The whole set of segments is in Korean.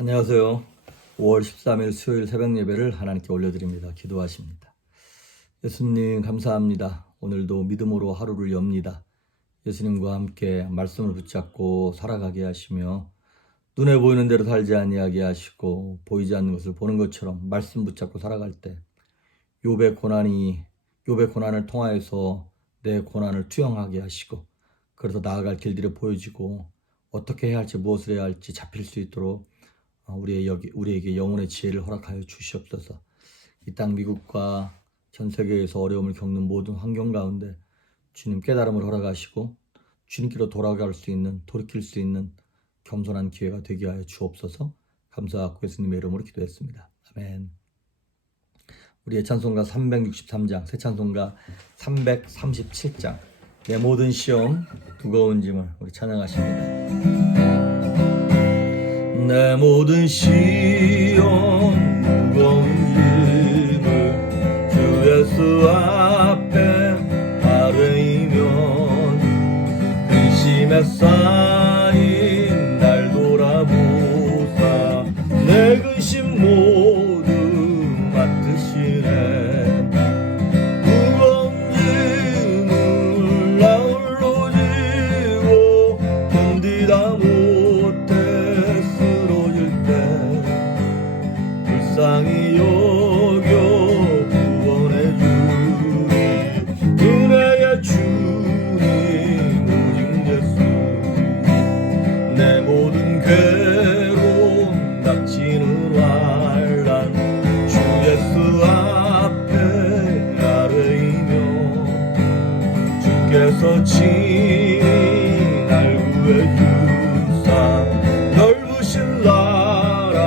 안녕하세요. 5월 13일 수요일 새벽 예배를 하나님께 올려드립니다. 기도하십니다. 예수님 감사합니다. 오늘도 믿음으로 하루를 엽니다. 예수님과 함께 말씀을 붙잡고 살아가게 하시며 눈에 보이는 대로 살지 아니하게 하시고 보이지 않는 것을 보는 것처럼 말씀 붙잡고 살아갈 때 욥의 고난을 통하여서 내 고난을 투영하게 하시고 그래서 나아갈 길들이 보여지고 어떻게 해야 할지 무엇을 해야 할지 잡힐 수 있도록 우리에게 영혼의 지혜를 허락하여 주시옵소서. 이 땅 미국과 전 세계에서 어려움을 겪는 모든 환경 가운데 주님 깨달음을 허락하시고 주님께로 돌아갈 수 있는, 돌이킬 수 있는 겸손한 기회가 되게 하여 주옵소서. 감사하고 예수님의 이름으로 기도했습니다. 아멘. 우리의 찬송가 363장, 새 찬송가 337장, 내 모든 시험 두꺼운 짐을 우리 찬양하십니다. 내 모든 시험 무거운 짐을 주 예수 앞에 아뢰이면 근심에 쌓인 날 돌아보사 내 근심 모두 맡으시네. 무거운 짐을 나 홀로 지고 견디다 불쌍히 여겨 구원해 주니 은혜의 주님 오직 예수. 내 모든 괴로움 닥치는 환난 주 예수 앞에 아뢰이며 주께서 친히 날 구해 주사 넓으신 나랑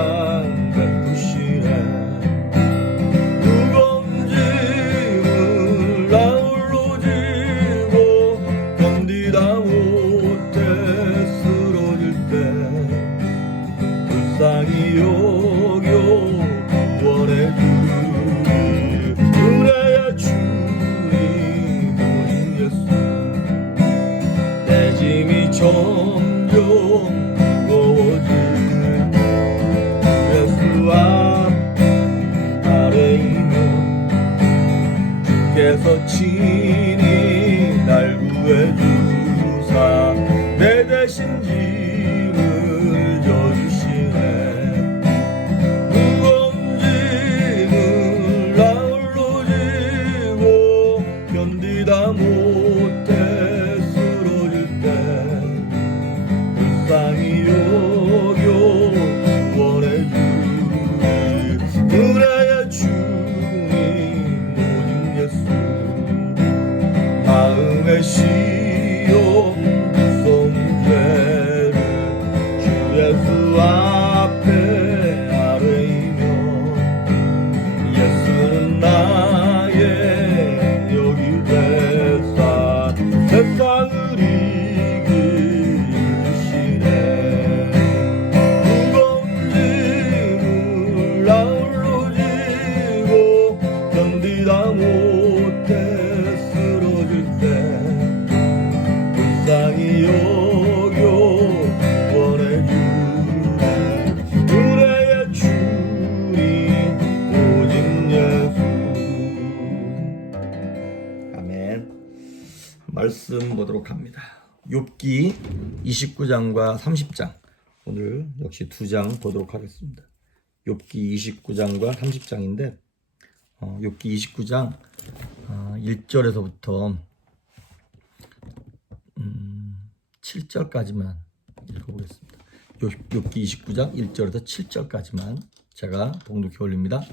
베푸시네. 무거운 짐을 나 홀로 지고 견디다 못해 쓰러질 때 불쌍히 여겨 구원해 주니 은혜의 주님 오직 예수. 내 짐이 점점 무거워질 예수 앞 아뢰이며 주께서 친히 날 구해 주사 내 대신 짐을 져주시네. 무거운 짐을 나 홀로 지고 견디다 못해 쓰러질 때 불쌍히 여겨 구원해 주니 은혜의 주님 오직 예수. 마음의 시험 무서운 죄를 주 예수 앞에 아뢰이며 예수는 나의 여기 되사 세상을 이기시네. 무거운 짐을 나 홀로 지고 견디다 못해 쓰러질 때 불쌍히 여겨 구원해 주니 은혜의 주님 오직 예수. 아멘. 말씀 보도록 합니다. 욥기 29장과 30장, 오늘 역시 두 장 보도록 하겠습니다. 욥기 29장과 30장인데 욥기 29장 1절에서부터 7절까지만 읽어보겠습니다. 욥기 29장 1절에서 7절까지만 제가 봉독해 올립니다.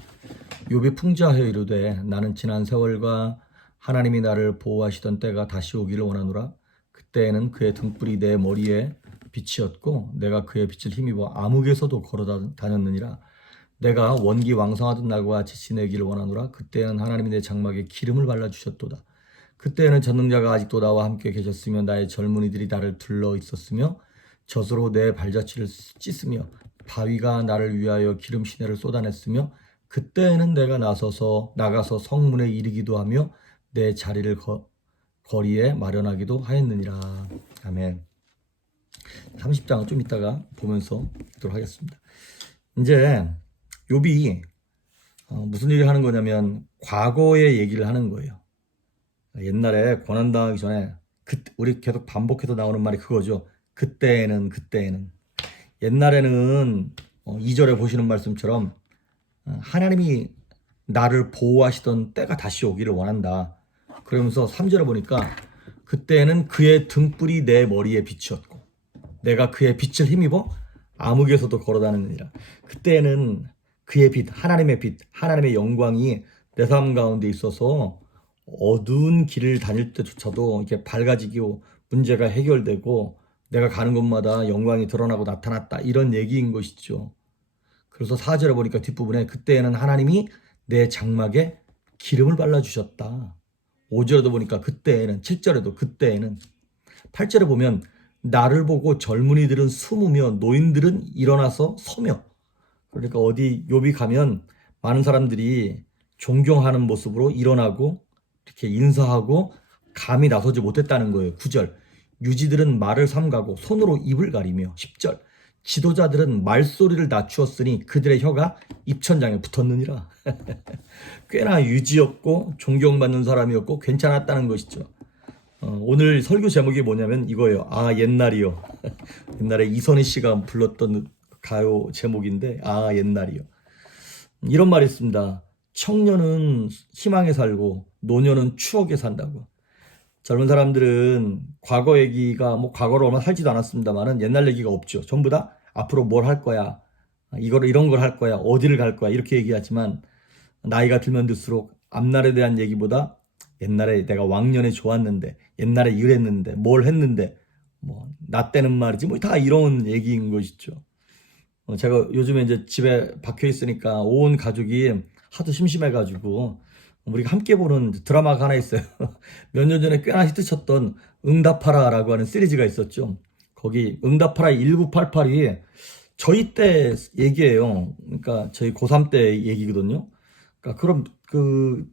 욥이 풍자하여 이르되 나는 지난 세월과 하나님이 나를 보호하시던 때가 다시 오기를 원하노라. 그때에는 그의 등불이 내 머리에 빛이었고 내가 그의 빛을 힘입어 암흑에서도 걸어 다녔느니라. 내가 원기 왕성하던 날과 같이 지내기를 원하노라. 그때는 하나님이 내 장막에 기름을 발라주셨도다. 그때는 전능자가 아직도 나와 함께 계셨으며 나의 젊은이들이 나를 둘러 있었으며 젖으로 내 발자취를 찢으며 바위가 나를 위하여 기름 시내를 쏟아냈으며 그때에는 내가 나가서 성문에 이르기도 하며 내 자리를 거리에 마련하기도 하였느니라. 아멘. 30장은 좀 이따가 보면서 읽도록 하겠습니다. 이제 욥이 무슨 얘기를 하는 거냐면 과거의 얘기를 하는 거예요. 옛날에 고난당하기 전에 우리 계속 반복해서 나오는 말이 그거죠. 그때에는 옛날에는 2절에 보시는 말씀처럼 하나님이 나를 보호하시던 때가 다시 오기를 원한다. 그러면서 3절에 보니까 그때는 그의 등불이 내 머리에 빛이었고 내가 그의 빛을 힘입어 암흑에서도 걸어다니느니라. 그때는 그의 빛, 하나님의 영광이 내 삶 가운데 있어서 어두운 길을 다닐 때조차도 이렇게 밝아지고 문제가 해결되고 내가 가는 곳마다 영광이 드러나고 나타났다. 이런 얘기인 것이죠. 그래서 4절에 보니까 뒷부분에 그때에는 하나님이 내 장막에 기름을 발라주셨다. 5절에도 보니까 그때에는, 7절에도 그때에는, 8절에 보면 나를 보고 젊은이들은 숨으며 노인들은 일어나서 서며. 그러니까 어디 욥이 가면 많은 사람들이 존경하는 모습으로 일어나고 이렇게 인사하고 감히 나서지 못했다는 거예요. 9절 유지들은 말을 삼가고 손으로 입을 가리며. 10절 지도자들은 말소리를 낮추었으니 그들의 혀가 입천장에 붙었느니라. 꽤나 유지였고 존경받는 사람이었고 괜찮았다는 것이죠. 오늘 설교 제목이 뭐냐면 이거예요. 아 옛날이요. 옛날에 이선희 씨가 불렀던 가요 제목인데 아 옛날이요. 이런 말이 있습니다. 청년은 희망에 살고 노년은 추억에 산다고. 젊은 사람들은 과거 얘기가 과거를 얼마 살지도 않았습니다만은 옛날 얘기가 없죠. 전부 다 앞으로 뭘 할 거야, 이런 걸 할 거야, 어디를 갈 거야 이렇게 얘기하지만 나이가 들면 들수록 앞날에 대한 얘기보다 옛날에 내가 왕년에 좋았는데 옛날에 이랬는데 뭘 했는데 나 때는 말이지 다 이런 얘기인 것이죠. 제가 요즘에 이제 집에 박혀 있으니까 온 가족이 하도 심심해가지고 우리가 함께 보는 드라마가 하나 있어요. 몇 년 전에 꽤나 히트쳤던 응답하라라고 하는 시리즈가 있었죠. 거기 응답하라 1988이 저희 때 얘기예요. 그러니까 저희 고3 때 얘기거든요. 그러니까 그럼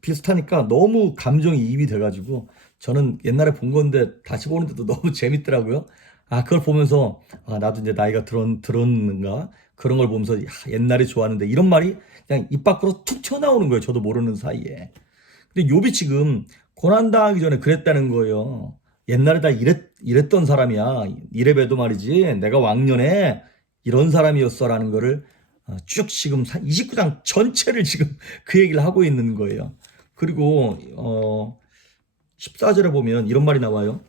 비슷하니까 너무 감정이 이입이 돼가지고 저는 옛날에 본 건데 다시 보는데도 너무 재밌더라고요. 그걸 보면서 나도 이제 나이가 들었는가 그런 걸 보면서 옛날에 좋았는데 이런 말이 그냥 입 밖으로 툭 튀어나오는 거예요. 저도 모르는 사이에. 근데 욥이 지금 고난당하기 전에 그랬다는 거예요. 옛날에 다 이랬던 사람이야. 이래봬도 말이지 내가 왕년에 이런 사람이었어라는 거를 쭉 지금 29장 전체를 지금 그 얘기를 하고 있는 거예요. 그리고 14절에 보면 이런 말이 나와요.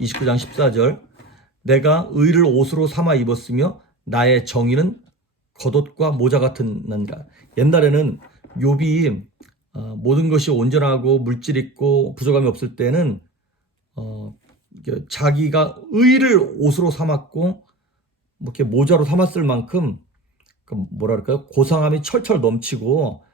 29장 14절 내가 의를 옷으로 삼아 입었으며 나의 정의는 겉옷과 모자 같으니라. 옛날에는 욥이 모든 것이 온전하고 물질 있고 부족함이 없을 때는 자기가 의를 옷으로 삼았고 이렇게 모자로 삼았을 만큼 뭐랄까요 고상함이 철철 넘치고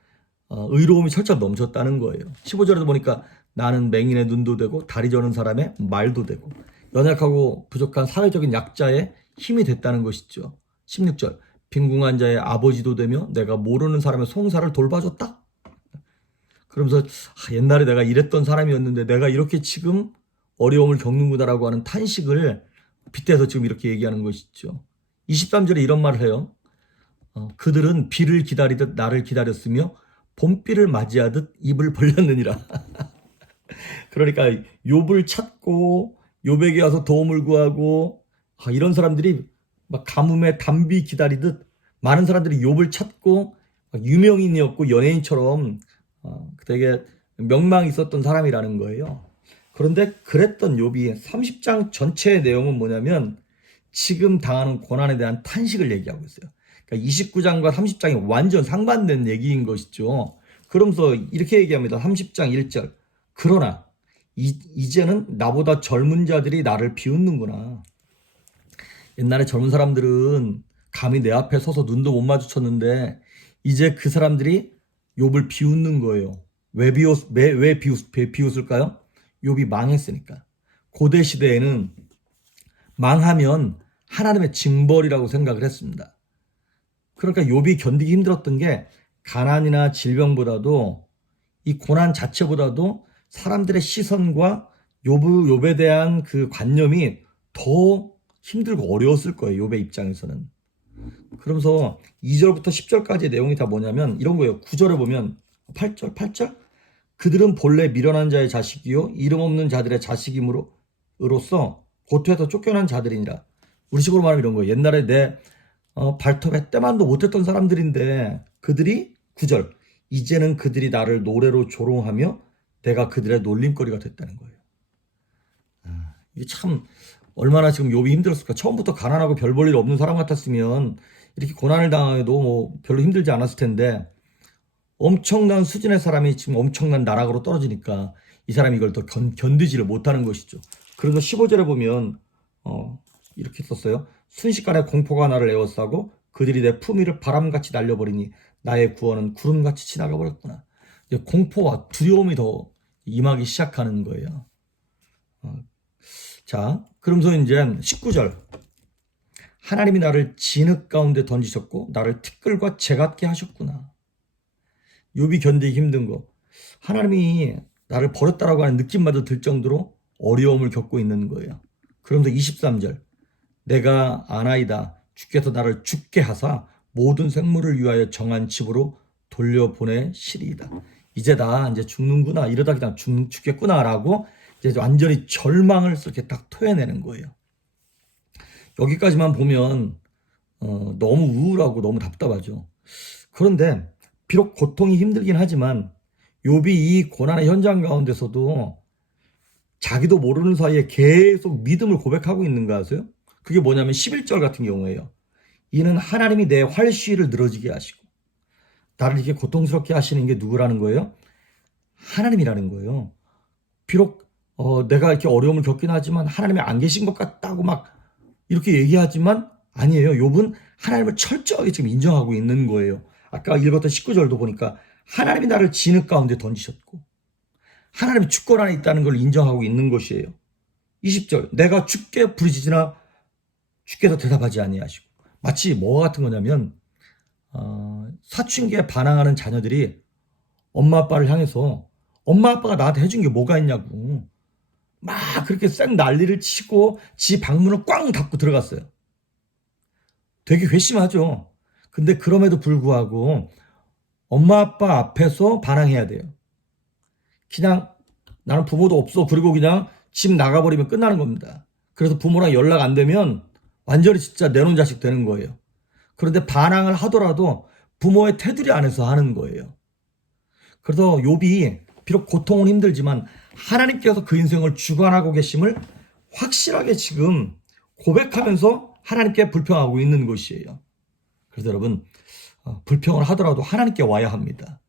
의로움이 철철 넘쳤다는 거예요. 15절에도 보니까 나는 맹인의 눈도 되고 다리 저는 사람의 말도 되고 연약하고 부족한 사회적인 약자의 힘이 됐다는 것이죠. 16절 빈궁한 자의 아버지도 되며 내가 모르는 사람의 송사를 돌봐줬다. 그러면서 옛날에 내가 이랬던 사람이었는데 내가 이렇게 지금 어려움을 겪는구나라고 하는 탄식을 빗대서 지금 이렇게 얘기하는 것이죠. 23절에 이런 말을 해요. 그들은 비를 기다리듯 나를 기다렸으며 봄비를 맞이하듯 입을 벌렸느니라. 그러니까 욥을 찾고 욥에게 와서 도움을 구하고 이런 사람들이 막 가뭄에 단비 기다리듯 많은 사람들이 욥을 찾고 유명인이었고 연예인처럼 되게 명망이 있었던 사람이라는 거예요. 그런데 그랬던 욥이 30장 전체의 내용은 뭐냐면 지금 당하는 고난에 대한 탄식을 얘기하고 있어요. 그러니까 29장과 30장이 완전 상반된 얘기인 것이죠. 그러면서 이렇게 얘기합니다. 30장 1절 그러나 이제는 나보다 젊은 자들이 나를 비웃는구나. 옛날에 젊은 사람들은 감히 내 앞에 서서 눈도 못 마주쳤는데 이제 그 사람들이 욥을 비웃는 거예요. 왜 비웃을까요? 욥이 망했으니까. 고대 시대에는 망하면 하나님의 징벌이라고 생각을 했습니다. 그러니까 욥이 견디기 힘들었던 게 가난이나 질병보다도 이 고난 자체보다도 사람들의 시선과 욥에 대한 그 관념이 더 힘들고 어려웠을 거예요. 욥의 입장에서는. 그러면서 2절부터 10절까지의 내용이 다 뭐냐면 이런 거예요. 9절에 보면 8절 그들은 본래 미련한 자의 자식이요 이름 없는 자들의 자식임으로써 고토에서 쫓겨난 자들이니라. 우리식으로 말하면 이런 거예요. 옛날에 내 발톱에 때만도 못했던 사람들인데 그들이 9절 이제는 그들이 나를 노래로 조롱하며 내가 그들의 놀림거리가 됐다는 거예요. 이게 참 얼마나 지금 욥이 힘들었을까. 처음부터 가난하고 별 볼 일 없는 사람 같았으면 이렇게 고난을 당해도 뭐 별로 힘들지 않았을 텐데 엄청난 수준의 사람이 지금 엄청난 나락으로 떨어지니까 이 사람이 이걸 더 견디지를 못하는 것이죠. 그래서 15절에 보면 이렇게 썼어요. 순식간에 공포가 나를 에워싸고 그들이 내 품위를 바람같이 날려버리니 나의 구원은 구름같이 지나가 버렸구나. 이제 공포와 두려움이 더 임하기 시작하는 거예요. 자, 그러면서 이제 19절 하나님이 나를 진흙 가운데 던지셨고 나를 티끌과 재 같게 하셨구나. 욥이 견디기 힘든 거. 하나님이 나를 버렸다라고 하는 느낌마저 들 정도로 어려움을 겪고 있는 거예요. 그러면서 23절 내가 아나이다 주께서 나를 죽게 하사 모든 생물을 위하여 정한 집으로 돌려보내시리이다. 이제 나 이제 죽는구나 이러다 그냥 죽겠구나라고 이제 완전히 절망을 이렇게 딱 토해내는 거예요. 여기까지만 보면 너무 우울하고 너무 답답하죠. 그런데 비록 고통이 힘들긴 하지만 욥이 이 고난의 현장 가운데서도 자기도 모르는 사이에 계속 믿음을 고백하고 있는 거 아세요? 그게 뭐냐면 11절 같은 경우에요. 이는 하나님이 내 활시위를 늘어지게 하시고 나를 이렇게 고통스럽게 하시는 게 누구라는 거예요? 하나님이라는 거예요. 비록 내가 이렇게 어려움을 겪긴 하지만 하나님이 안 계신 것 같다고 막 이렇게 얘기하지만 아니에요. 욥은 하나님을 철저하게 지금 인정하고 있는 거예요. 아까 읽었던 19절도 보니까 하나님이 나를 진흙 가운데 던지셨고 하나님이 주권 안에 있다는 걸 인정하고 있는 것이에요. 20절 내가 주께 부르짖으나 주께서 대답하지 아니하시고 마치 뭐와 같은 거냐면 사춘기에 반항하는 자녀들이 엄마 아빠를 향해서 엄마 아빠가 나한테 해준 게 뭐가 있냐고 막 그렇게 쌩 난리를 치고 지 방문을 꽝 닫고 들어갔어요. 되게 괘씸하죠. 근데 그럼에도 불구하고 엄마 아빠 앞에서 반항해야 돼요. 그냥 나는 부모도 없어 그리고 그냥 집 나가버리면 끝나는 겁니다. 그래서 부모랑 연락 안 되면 완전히 진짜 내놓은 자식 되는 거예요. 그런데 반항을 하더라도 부모의 테두리 안에서 하는 거예요. 그래서 욥이 비록 고통은 힘들지만 하나님께서 그 인생을 주관하고 계심을 확실하게 지금 고백하면서 하나님께 불평하고 있는 것이에요. 그래서 여러분 불평을 하더라도 하나님께 와야 합니다.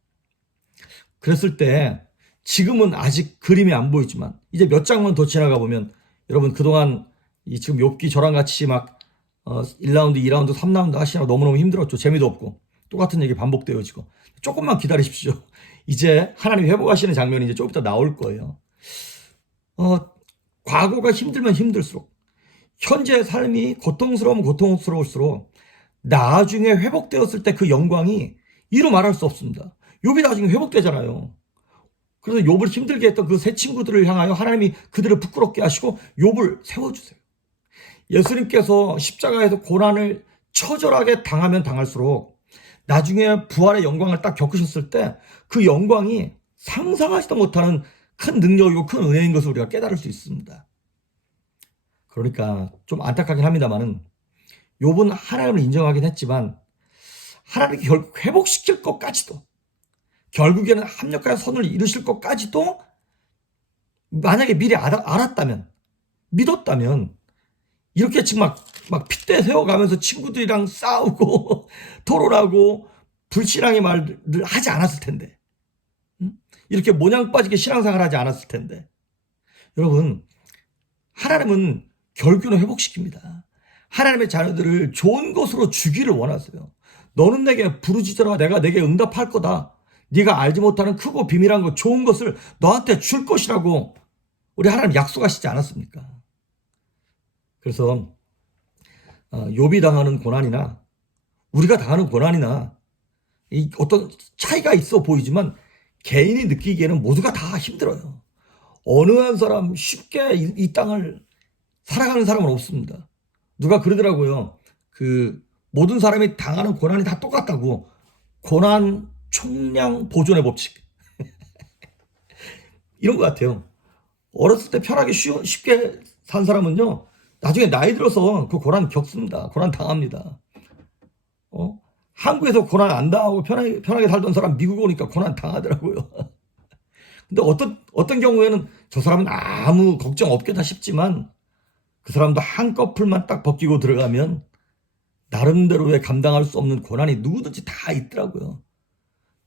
그랬을 때 지금은 아직 그림이 안 보이지만 이제 몇 장만 더 지나가 보면 여러분 그동안 지금 욥기 저랑 같이 막 1라운드, 2라운드, 3라운드 하시느라 너무너무 힘들었죠. 재미도 없고 똑같은 얘기 반복되어지고 조금만 기다리십시오. 이제 하나님이 회복하시는 장면이 이제 조금 이따 나올 거예요. 과거가 힘들면 힘들수록 현재의 삶이 고통스러우면 고통스러울수록 나중에 회복되었을 때 그 영광이 이루 말할 수 없습니다. 욥이 나중에 회복되잖아요. 그래서 욥을 힘들게 했던 그 세 친구들을 향하여 하나님이 그들을 부끄럽게 하시고 욥을 세워주세요. 예수님께서 십자가에서 고난을 처절하게 당하면 당할수록 나중에 부활의 영광을 딱 겪으셨을 때 그 영광이 상상하지도 못하는 큰 능력이고 큰 은혜인 것을 우리가 깨달을 수 있습니다. 그러니까 좀 안타깝긴 합니다만은 욥은 하나님을 인정하긴 했지만 하나님이 결국 회복시킬 것까지도 결국에는 합력하여 선을 이루실 것까지도 만약에 미리 알았다면 믿었다면 이렇게 지금 막 핏대 세워가면서 친구들이랑 싸우고 토론하고 불신앙의 말을 하지 않았을 텐데 이렇게 모양 빠지게 신앙생활 하지 않았을 텐데 여러분 하나님은 결국은 회복시킵니다. 하나님의 자녀들을 좋은 것으로 주기를 원하세요. 너는 내게 부르짖어라 내가 내게 응답할 거다. 네가 알지 못하는 크고 비밀한 것 좋은 것을 너한테 줄 것이라고 우리 하나님 약속하시지 않았습니까? 그래서 욥이 당하는 고난이나 우리가 당하는 고난이나 어떤 차이가 있어 보이지만 개인이 느끼기에는 모두가 다 힘들어요. 어느 한 사람 쉽게 이 땅을 살아가는 사람은 없습니다. 누가 그러더라고요. 그 모든 사람이 당하는 고난이 다 똑같다고. 고난 총량 보존의 법칙. 이런 것 같아요. 어렸을 때 편하게 쉽게 산 사람은요, 나중에 나이 들어서 그 고난 겪습니다. 고난 당합니다. 한국에서 고난 안 당하고 편하게 살던 사람 미국 오니까 고난 당하더라고요. 근데 어떤 경우에는 저 사람은 아무 걱정 없겠다 싶지만 그 사람도 한꺼풀만 딱 벗기고 들어가면 나름대로의 감당할 수 없는 고난이 누구든지 다 있더라고요.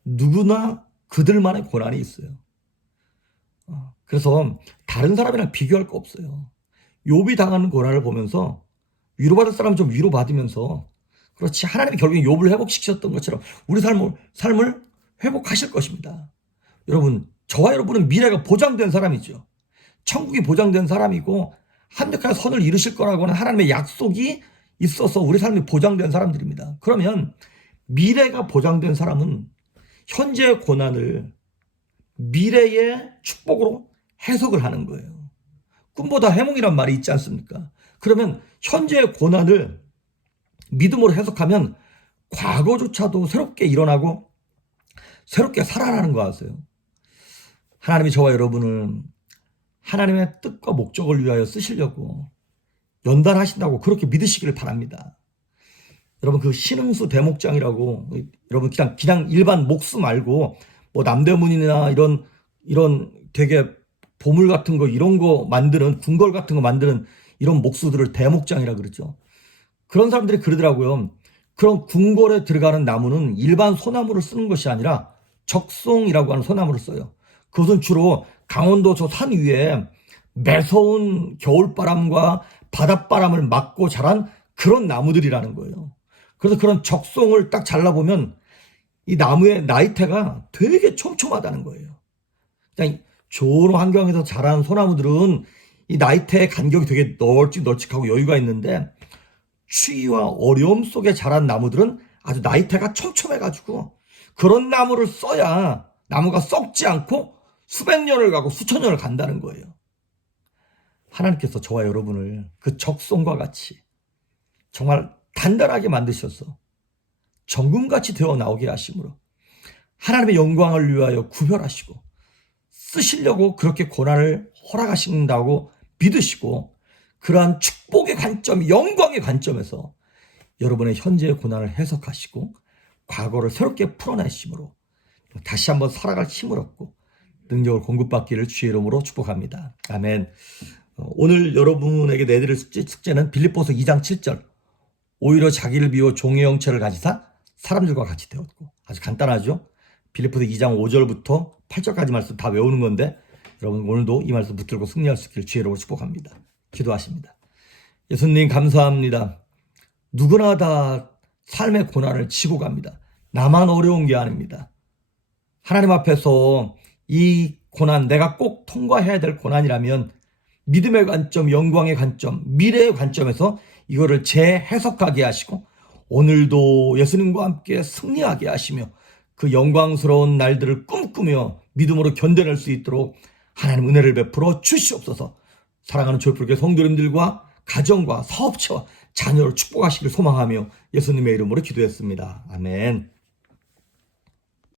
누구나 그들만의 고난이 있어요. 그래서 다른 사람이랑 비교할 거 없어요. 욥이 당하는 고난을 보면서 위로받을 사람은 좀 위로받으면서, 그렇지, 하나님이 결국에 욥을 회복시키셨던 것처럼 우리 삶을 회복하실 것입니다. 여러분, 저와 여러분은 미래가 보장된 사람이죠. 천국이 보장된 사람이고 합력하여 선을 이루실 거라고 하는 하나님의 약속이 있어서 우리 삶이 보장된 사람들입니다. 그러면 미래가 보장된 사람은 현재의 고난을 미래의 축복으로 해석을 하는 거예요. 꿈보다 해몽이란 말이 있지 않습니까? 그러면 현재의 고난을 믿음으로 해석하면 과거조차도 새롭게 일어나고 새롭게 살아나는 거 아세요? 하나님이 저와 여러분을 하나님의 뜻과 목적을 위하여 쓰시려고 연단하신다고 그렇게 믿으시기를 바랍니다. 여러분, 그 신흥수 대목장이라고, 여러분 그냥 일반 목수 말고 뭐 남대문이나 이런 되게 보물 같은 거, 이런 거 만드는, 궁궐 같은 거 만드는 이런 목수들을 대목장이라 그러죠. 그런 사람들이 그러더라고요. 그런 궁궐에 들어가는 나무는 일반 소나무를 쓰는 것이 아니라 적송이라고 하는 소나무를 써요. 그것은 주로 강원도 저 산 위에 매서운 겨울바람과 바닷바람을 맞고 자란 그런 나무들이라는 거예요. 그래서 그런 적송을 딱 잘라보면 이 나무의 나이테가 되게 촘촘하다는 거예요. 그냥 좋은 환경에서 자란 소나무들은 이 나이테의 간격이 되게 널찍널찍하고 여유가 있는데, 추위와 어려움 속에 자란 나무들은 아주 나이테가 촘촘해가지고 그런 나무를 써야 나무가 썩지 않고 수백 년을 가고 수천 년을 간다는 거예요. 하나님께서 저와 여러분을 그 적송과 같이 정말 단단하게 만드셔서 정금같이 되어 나오게 하심으로 하나님의 영광을 위하여 구별하시고 쓰시려고 그렇게 고난을 허락하신다고 믿으시고, 그러한 축복의 관점, 영광의 관점에서 여러분의 현재의 고난을 해석하시고 과거를 새롭게 풀어내심으로 다시 한번 살아갈 힘을 얻고 능력을 공급받기를 주의 이름으로 축복합니다. 아멘. 오늘 여러분에게 내드릴 숙제는 빌립보서 2장 7절. 오히려 자기를 비워 종의 형체를 가지사 사람들과 같이 되었고. 아주 간단하죠. 빌립보서 2장 5절부터 8절까지 말씀 다 외우는 건데, 여러분 오늘도 이 말씀 붙들고 승리할 수 있기를 주의 이름으로 축복합니다. 기도하십니다. 예수님 감사합니다. 누구나 다 삶의 고난을 지고 갑니다. 나만 어려운 게 아닙니다. 하나님 앞에서 이 고난, 내가 꼭 통과해야 될 고난이라면 믿음의 관점, 영광의 관점, 미래의 관점에서 이거를 재해석하게 하시고 오늘도 예수님과 함께 승리하게 하시며 그 영광스러운 날들을 꿈꾸며 믿음으로 견뎌낼 수 있도록 하나님 은혜를 베풀어 주시옵소서. 사랑하는 조이풀교회 성도님들과 가정과 사업체와 자녀를 축복하시길 소망하며 예수님의 이름으로 기도했습니다. 아멘.